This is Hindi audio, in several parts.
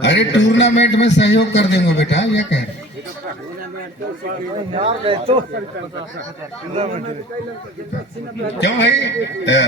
अरे टूर्नामेंट में सहयोग कर देंगे बेटा, ये कह रहे क्यों भाई?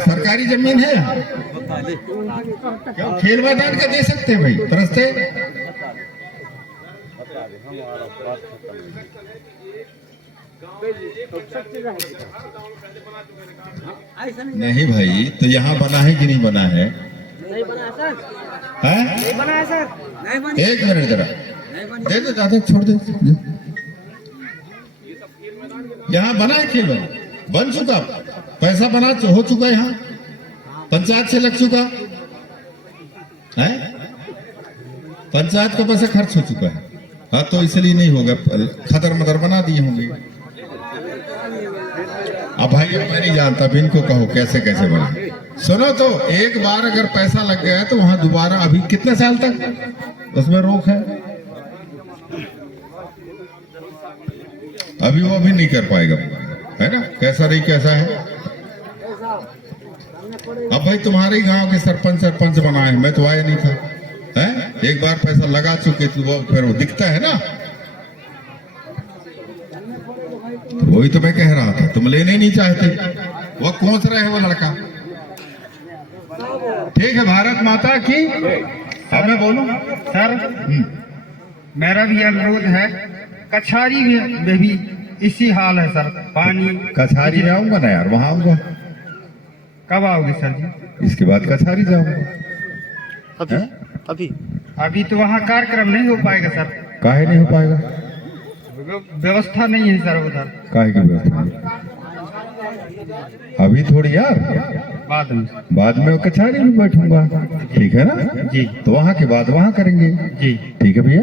सरकारी जमीन है, क्यों खेल मैदान का दे सकते हैं भाई, तरसते नहीं भाई। तो यहाँ बना है कि नहीं बना है? नहीं बना सर, है? नहीं बना है सर, नहीं बना। एक मिनट जरा दे दो, ज्यादा छोड़ दे। यहाँ बना है खेल मैदान, बन चुका, पैसा बना हो चुका, यहाँ पंचायत से लग चुका है, पंचायत का पैसा खर्च हो चुका है। हाँ तो इसलिए नहीं होगा, खदर मदर बना दिए होंगे। अब भाई मैं नहीं जानता, अब इनको कहो कैसे कैसे बने। सुनो तो, एक बार अगर पैसा लग गया है तो वहां दोबारा अभी कितने साल तक उसमें रोक है, अभी वो भी नहीं कर पाएगा, है ना? कैसा नहीं कैसा है। अब भाई तुम्हारे गांव के सरपंच बनाए, मैं तो आया नहीं था, है? एक बार पैसा लगा चुके तो वो फिर वो दिखता है ना। तो वही तो मैं कह रहा था, तुम लेने ही नहीं चाहते, वो कोस रहे वो लड़का। ठीक है, भारत माता की। अब मैं बोलूं सर, मेरा भी अनुरोध है, कछारी में भी इसी हाल है सर, पानी। कछारी में आऊंगा ना यार, वहां आऊंगा। कब आओगे सर जी? इसके बाद कछारी जाऊंगा। अभी अभी अभी तो वहाँ कार्यक्रम नहीं हो पाएगा सर, काहे नहीं हो पाएगा? व्यवस्था नहीं है सर उधर। काहे की व्यवस्था नहीं? अभी थोड़ी यार, बाद में कचहरी में बैठूंगा, ठीक है ना जी। तो वहाँ के बाद वहाँ करेंगे जी ठीक है भैया।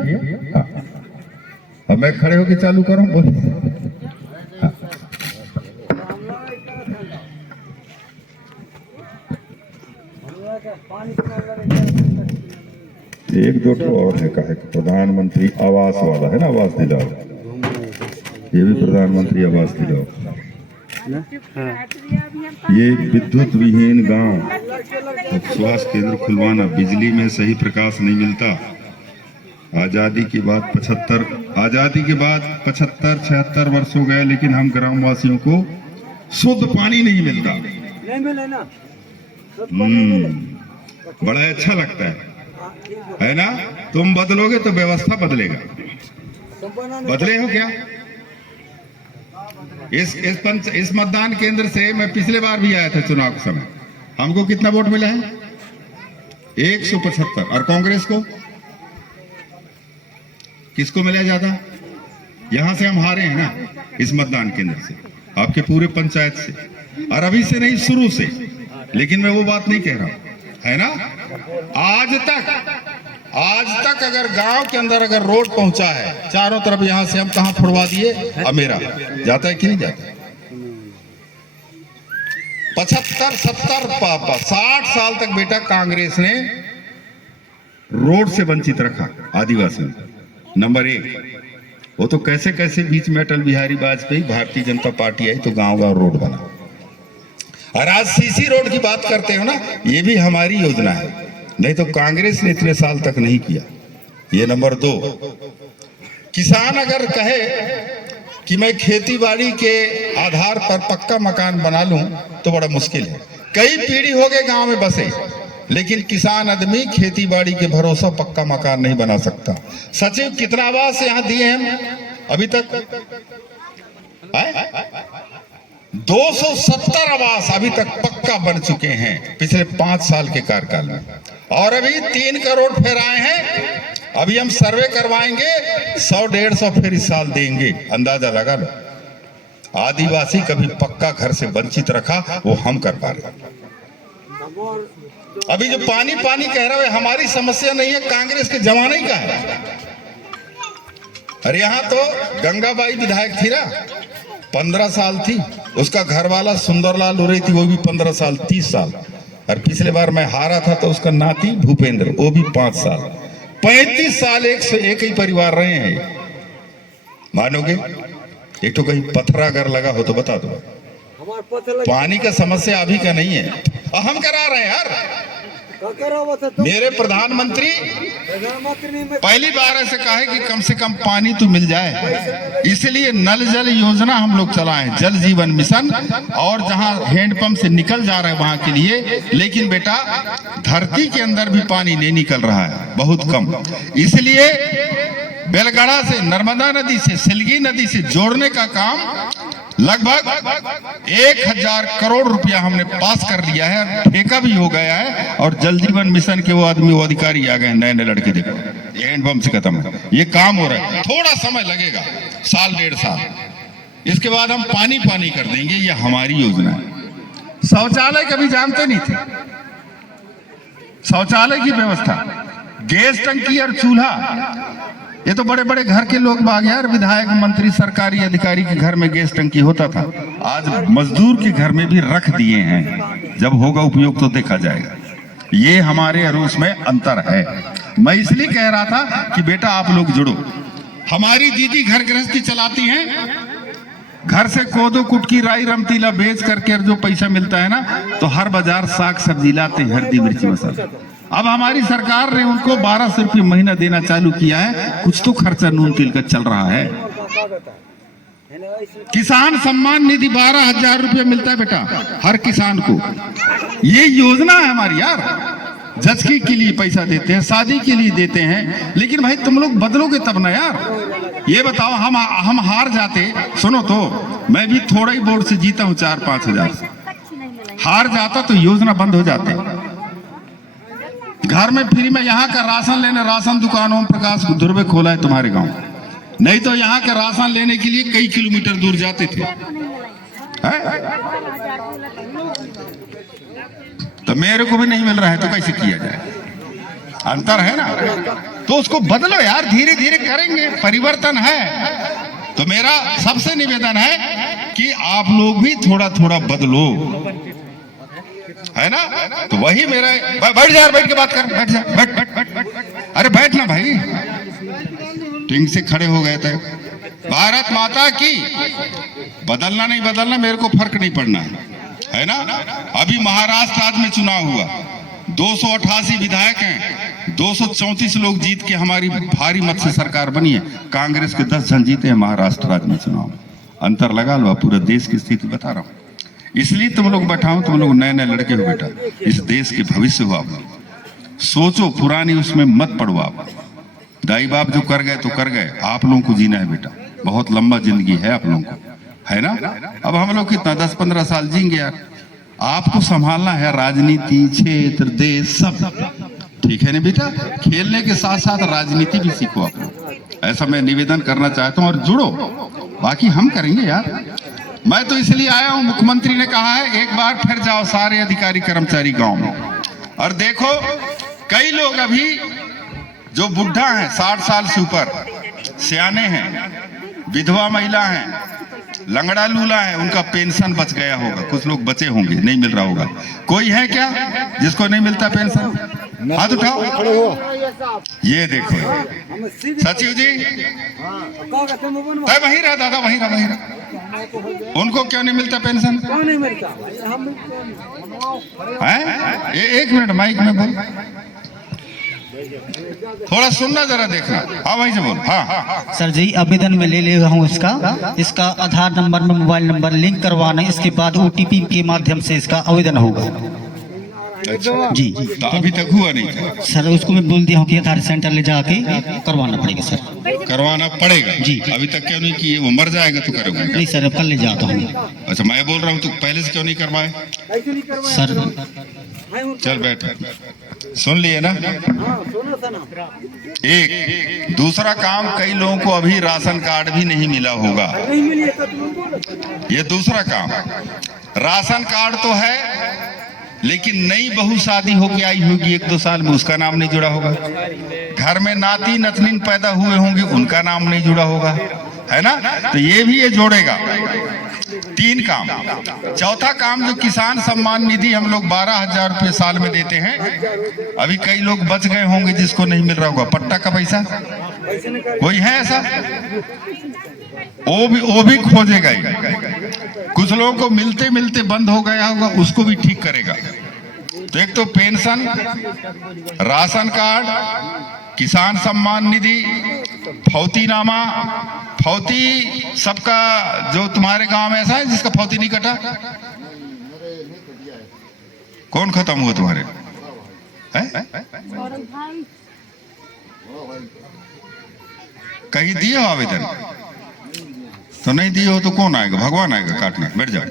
हाँ। अब मैं खड़े होके चालू करूँ, बोल। हाँ। एक दो ठो और है, कहे प्रधानमंत्री आवास वाला है ना, आवास दिलाओ, ये भी प्रधानमंत्री आवास दिलाओ। ये विद्युत विहीन गांव, स्वास्थ्य केंद्र खुलवाना, बिजली में सही प्रकाश नहीं मिलता। आजादी के बाद 75-76 वर्ष हो गए, लेकिन हम ग्रामवासियों को शुद्ध पानी नहीं मिलता। बड़ा अच्छा लगता है ना? तुम बदलोगे तो व्यवस्था बदलेगा। बदले हो क्या? इस मतदान केंद्र से मैं पिछले बार भी आया था चुनाव के समय, हमको कितना वोट मिला है? 175। और कांग्रेस को किसको मिला ज्यादा? यहां से हम हारे हैं ना, इस मतदान केंद्र से, आपके पूरे पंचायत से, और अभी से नहीं, शुरू से। लेकिन मैं वो बात नहीं कह रहा हूं, है ना? आज तक अगर गांव के अंदर अगर रोड पहुंचा है चारों तरफ, यहां से हम कहां फुड़वा दिए, अब मेरा जाता है कि नहीं जाता? 75, 70, 60 साल तक बेटा कांग्रेस ने रोड से वंचित रखा आदिवासियों को। नंबर 1, वो तो कैसे कैसे बीच में अटल बिहारी वाजपेयी, भारतीय जनता पार्टी आई तो गांव गांव रोड बना। और आज सीसी रोड की बात करते हो ना, ये भी हमारी योजना है, नहीं तो कांग्रेस ने इतने साल तक नहीं किया। ये नंबर 2, किसान अगर कहे कि मैं खेती बाड़ी के आधार पर पक्का मकान बना लूं तो बड़ा मुश्किल है। कई पीढ़ी हो गए गांव में बसे, लेकिन किसान आदमी खेती बाड़ी के भरोसा पक्का मकान नहीं बना सकता। सचिव कितना आवास यहाँ दिए हैं अभी तक? 270 आवास अभी तक पक्का बन चुके हैं पिछले 5 साल के कार्यकाल में, और अभी 3 करोड़ फिर आए हैं। अभी हम सर्वे करवाएंगे, 100-150 फिर इस साल देंगे, अंदाजा लगा लो। आदिवासी कभी पक्का घर से वंचित रखा, वो हम कर पा रहे। अभी जो पानी पानी कह रहा है, हमारी समस्या नहीं है, कांग्रेस के जमाने का है। अरे यहाँ तो गंगाबाई विधायक थी ना, 15 साल थी, उसका घरवाला सुंदरलाल उरेई थी, वो भी 15 साल, 30 साल। और पिछले बार मैं हारा था तो उसका नाती भूपेंद्र, वो भी 5 साल। 35 साल एक से एक ही परिवार रहे हैं। मानोगे? एक तो कहीं पथरा अगर लगा हो तो बता दो। पानी का समस्या अभी का नहीं है, और हम करा रहे हैं यार। मेरे प्रधानमंत्री पहली बार ऐसे कहा है कि कम से कम पानी तो मिल जाए, इसलिए नल जल योजना हम लोग चलाएं, जल जीवन मिशन, और जहां हैंडपंप से निकल जा रहा है वहां के लिए। लेकिन बेटा धरती के अंदर भी पानी नहीं निकल रहा है, बहुत कम। इसलिए बेलगढ़ा से, नर्मदा नदी से, सिलगी नदी से जोड़ने का काम लगभग 1000 करोड़ रुपया हमने पास कर लिया है, ठेका भी हो गया है। और जल जीवन मिशन के वो आदमी, वो अधिकारी आ गए, नए नए लड़के, देखो हैंडपंप से खत्म है, ये काम हो रहा है। थोड़ा समय लगेगा, साल 1.5 साल, इसके बाद हम पानी पानी कर देंगे। ये हमारी योजना है। शौचालय कभी जानते नहीं थे, शौचालय की व्यवस्था, गैस टंकी और चूल्हा, ये तो बड़े बड़े घर के लोग भाग यार, विधायक, मंत्री, सरकारी अधिकारी के घर में गैस टंकी होता था, आज मजदूर के घर में भी रख दिए हैं। जब होगा उपयोग तो देखा जाएगा। ये हमारे और उसमें अंतर है। मैं इसलिए कह रहा था कि बेटा आप लोग जुड़ो। हमारी दीदी घर गृहस्थी चलाती हैं, घर से कोदो, कुटकी, राई, रमतीला बेच करके जो पैसा मिलता है ना, तो हर बाजार साग सब्जी लाते, हल्दी मिर्ची मसाला। अब हमारी सरकार ने उनको 1200 रुपये महीना देना चालू किया है, कुछ तो खर्चा नून तेल का चल रहा है। किसान सम्मान निधि 12,000 रुपये मिलता है बेटा हर किसान को। ये योजना है हमारी यार। जचकी के लिए पैसा देते हैं, शादी के लिए देते हैं, लेकिन भाई तुम लोग बदलोगे तब ना यार। ये बताओ, हम हार जाते, सुनो तो, मैं भी थोड़ा ही वोट से जीता हूँ, 4-5 हजार से, हार जाता तो योजना बंद हो जाते। घर में फ्री में यहाँ का राशन लेने, राशन दुकान ओम प्रकाश धुर्वे खोला है तुम्हारे गांव, नहीं तो यहाँ के राशन लेने के लिए कई किलोमीटर दूर जाते थे। तो मेरे को भी नहीं मिल रहा है, तो कैसे किया जाए? अंतर है ना, तो उसको बदलो यार, धीरे धीरे करेंगे, परिवर्तन है। तो मेरा सबसे निवेदन है कि आप लोग भी थोड़ा थोड़ा बदलो, है ना। तो वही मेरा, बैठ जा, बैठ के बात कर, बैठ जा, बैठ। अरे बैठ ना भाई, टिंग से खड़े हो गए थे। भारत माता की, बदलना नहीं बदलना मेरे को फर्क नहीं पड़ना है ना। अभी महाराष्ट्र राज्य में चुनाव हुआ, 288 विधायक हैं, 234 लोग जीत के हमारी भारी मत से सरकार बनी है। कांग्रेस के 10 जन जीते हैं महाराष्ट्र राज्य में चुनाव में। अंतर लगा लो, पूरे देश की स्थिति बता रहा हूँ। इसलिए तुम लोग बैठाओ, तुम लोग नए नए लड़के हो बेटा, इस देश के भविष्य हो। आप लोग सोचो, पुरानी उसमें मत पड़ो। आप दाई बाप जो कर गए तो कर गए, आप लोगों को जीना है बेटा, बहुत लंबा जिंदगी है आप लोगों को, है ना। अब हम लोग कितना 10-15 साल जीएंगे यार, आपको संभालना है राजनीति, क्षेत्र, देश, सब ठीक है ना बेटा। खेलने के साथ साथ राजनीति भी सीखो आप लोग, ऐसा मैं निवेदन करना चाहता हूँ। और जुड़ो, बाकी हम करेंगे यार। मैं तो इसलिए आया हूं, मुख्यमंत्री ने कहा है एक बार फिर जाओ सारे अधिकारी कर्मचारी गांव में, और देखो कई लोग अभी जो बुढ़ा हैं, 60 साल से ऊपर, सियाने हैं, विधवा महिला हैं, लंगड़ा लूला है, उनका पेंशन बच गया होगा। कुछ लोग बचे होंगे, नहीं मिल रहा होगा। कोई है क्या जिसको नहीं मिलता पेंशन? हाथ उठाओ। ये देखो सचिव जी, वहीं रहा दादा, वहीं रहा। उनको क्यों नहीं मिलता पेंशन? क्यों नहीं मिलता? एक मिनट, माइक में बोल, थोड़ा सुनना, जरा देखना। हाँ वहीं से बोल। हाँ सर जी, आवेदन में ले रहा हूँ इसका आधार नंबर में मोबाइल नंबर लिंक करवाना, इसके बाद OTP के माध्यम से इसका आवेदन होगा। अच्छा जी, तो अभी तक हुआ नहीं था सर। उसको मैं बोल दिया हूँ कि आधार सेंटर ले जाके करवाना पड़ेगा सर। करवाना पड़ेगा जी। अभी तक क्यों नहीं किए? वो मर जाएगा तो करोगे? नहीं सर, अब कल ले जाता हूँ। अच्छा, मैं बोल रहा हूँ तो पहले से क्यों नहीं करवाए? सर चल बैठ, सुन लिए ना। एक दूसरा काम, कई लोगों को अभी राशन कार्ड भी नहीं मिला होगा। ये दूसरा काम, राशन कार्ड तो है लेकिन नई बहू शादी होके आई होगी 1-2 साल में, उसका नाम नहीं जुड़ा होगा। घर में नाती नतनीन पैदा हुए होंगे, उनका नाम नहीं जुड़ा होगा, है ना। तो ये भी ये जोड़ेगा। 3 काम। चौथा काम, जो किसान सम्मान निधि हम लोग 12,000 रुपये साल में देते हैं, अभी कई लोग बच गए होंगे जिसको नहीं मिल रहा होगा पट्टा का पैसा। कोई है ऐसा? वो भी खोजेगा ही। कुछ लोगों को मिलते मिलते बंद हो गया होगा, उसको भी ठीक करेगा। तो एक तो पेंशन, राशन कार्ड, किसान सम्मान निधि, फौतीनामा। फौती सबका, जो तुम्हारे गांव में ऐसा है जिसका फौती नहीं कटा? कौन खत्म हुआ तुम्हारे? है? कहीं दिए हो आवेदन? तो नहीं दिए हो तो कौन आएगा? भगवान आएगा काटने। बैठ जाओ,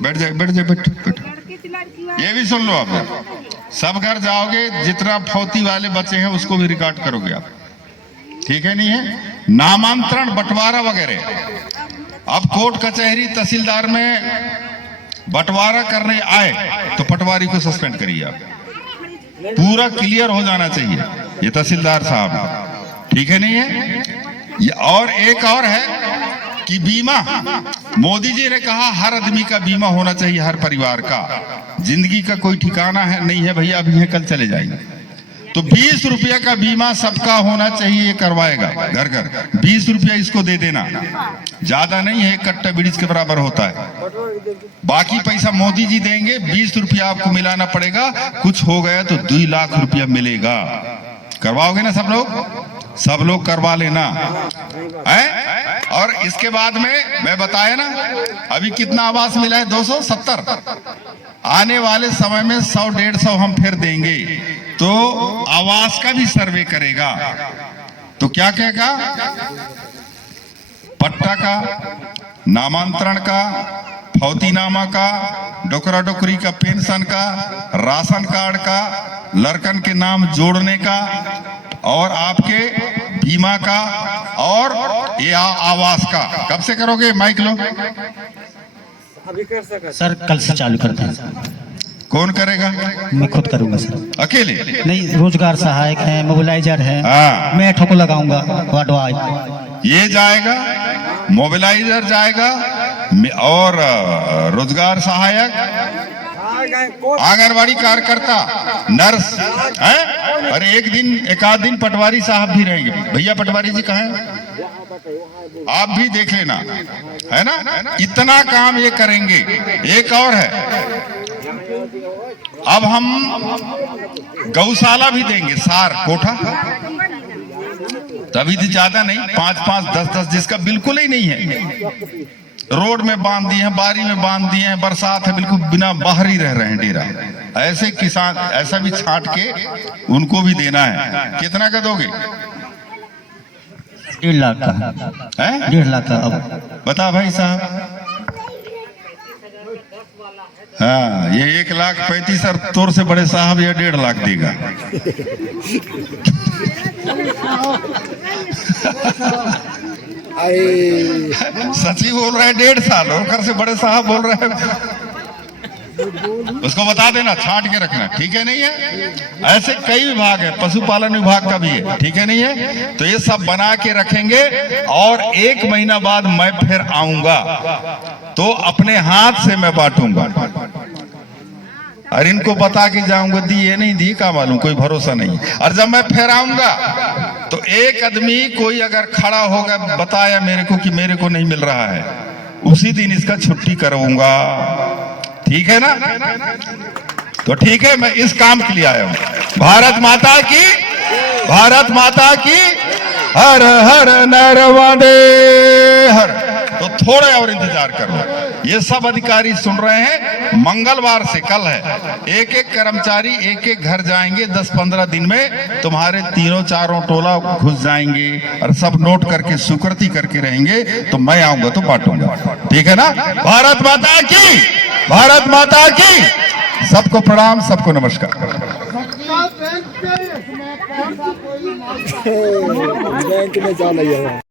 बैठ जाओ, बैठ जाओ, बैठ बैठ। ये भी सुन लो आप, सब घर जाओगे, जितना फौती वाले बच्चे हैं उसको भी रिकॉर्ड करोगे आप, ठीक है? नहीं है? नामांतरण, बंटवारा वगैरह। अब कोर्ट कचहरी तहसीलदार में बंटवारा करने आए तो पटवारी को सस्पेंड करिए आप। पूरा क्लियर हो जाना चाहिए ये तहसीलदार साहब, ठीक है? नहीं है? ये और एक और है कि बीमा, मोदी जी ने कहा हर आदमी का बीमा होना चाहिए, हर परिवार का। जिंदगी का कोई ठिकाना है नहीं है भैया, अभी है कल चले जाएंगे। तो 20 रुपया का बीमा सबका होना चाहिए, ये करवाएगा घर घर। 20 रुपया इसको दे देना, ज्यादा नहीं है, एक कट्टा बीड़ी के बराबर होता है। बाकी पैसा मोदी जी देंगे, 20 रुपया आपको मिलाना पड़ेगा। कुछ हो गया तो 2 लाख रुपया मिलेगा। करवाओगे ना सब लोग? सब लोग करवा लेना है। और इसके बाद में मैं बताया ना, अभी कितना आवास मिला है? 270। आने वाले समय में 100-150 हम फिर देंगे, तो आवास का भी सर्वे करेगा। तो क्या कहेगा? पट्टा का, नामांतरण का, फौतीनामा का, डोकरा डोकरी का, पेंशन का, राशन कार्ड का, लड़कन के नाम जोड़ने का, और आपके बीमा का, और ये आवास का। कब से करोगे? माइक लो। अभी कर सकते सर कल से चालू करते हैं सर। कौन करेगा? मैं खुद करूंगा सर। अकेले? नहीं, रोजगार सहायक है, मोबिलाइजर है, हाँ। मैं ठोको लगाऊंगा। वार्ड वाइज ये जाएगा, मोबिलाइजर जाएगा, और रोजगार सहायक, आंगनवाड़ी कार्यकर्ता, नर्स है। अरे एक आध दिन पटवारी साहब भी रहेंगे। भैया पटवारी जी कहाँ हैं? आप भी देख लेना, है ना? इतना काम ये करेंगे। एक और है, अब हम गौशाला भी देंगे, सार कोठा। तभी तो ज्यादा नहीं, 5-5, 10-10, जिसका बिल्कुल ही नहीं है, रोड में बांध दिए हैं, बारी में बांध दिए हैं, बरसात है, बिल्कुल बिना बाहर ही रह रहे हैं डेरा। ऐसे किसान, ऐसा भी छांट के उनको भी देना है। कितना का दोगे? 1.5 लाख का है। 1.5 लाख का। अब बता भाई साहब। हाँ, ये 1,35,000 और तोर से बड़े साहब ये 1.5 लाख देगा। सची बोल रहा है, 1.5 साल, और घर से बड़े साहब बोल रहे हैं। उसको बता देना, छांट के रखना, ठीक है? नहीं है? ऐसे कई विभाग है, पशुपालन विभाग का भी है, ठीक है? नहीं है? तो ये सब बना के रखेंगे, और 1 महीना बाद मैं फिर आऊंगा तो अपने हाथ से मैं बांटूंगा। और इनको बता के जाऊंगा, दिए नहीं दिए का मालूम, कोई भरोसा नहीं। और जब मैं फिर आऊंगा तो एक आदमी कोई अगर खड़ा होगा, बताया मेरे को कि मेरे को नहीं मिल रहा है, उसी दिन इसका छुट्टी करवाऊंगा, ठीक है ना? तो ठीक है, मैं इस काम के लिए आया हूं। भारत माता की, भारत माता की, हर हर नर्मदे हर। तो थोड़े और इंतजार करो। ये सब अधिकारी सुन रहे हैं। मंगलवार से, कल है, एक एक कर्मचारी एक एक घर जाएंगे। 10-15 दिन में तुम्हारे 3-4 टोला घुस जाएंगे, और सब नोट करके स्वीकृति करके रहेंगे। तो मैं आऊंगा तो बांटूंगा, ठीक है ना? भारत माता की, भारत माता की। सबको प्रणाम, सबको नमस्कार। बैंक में जाना है।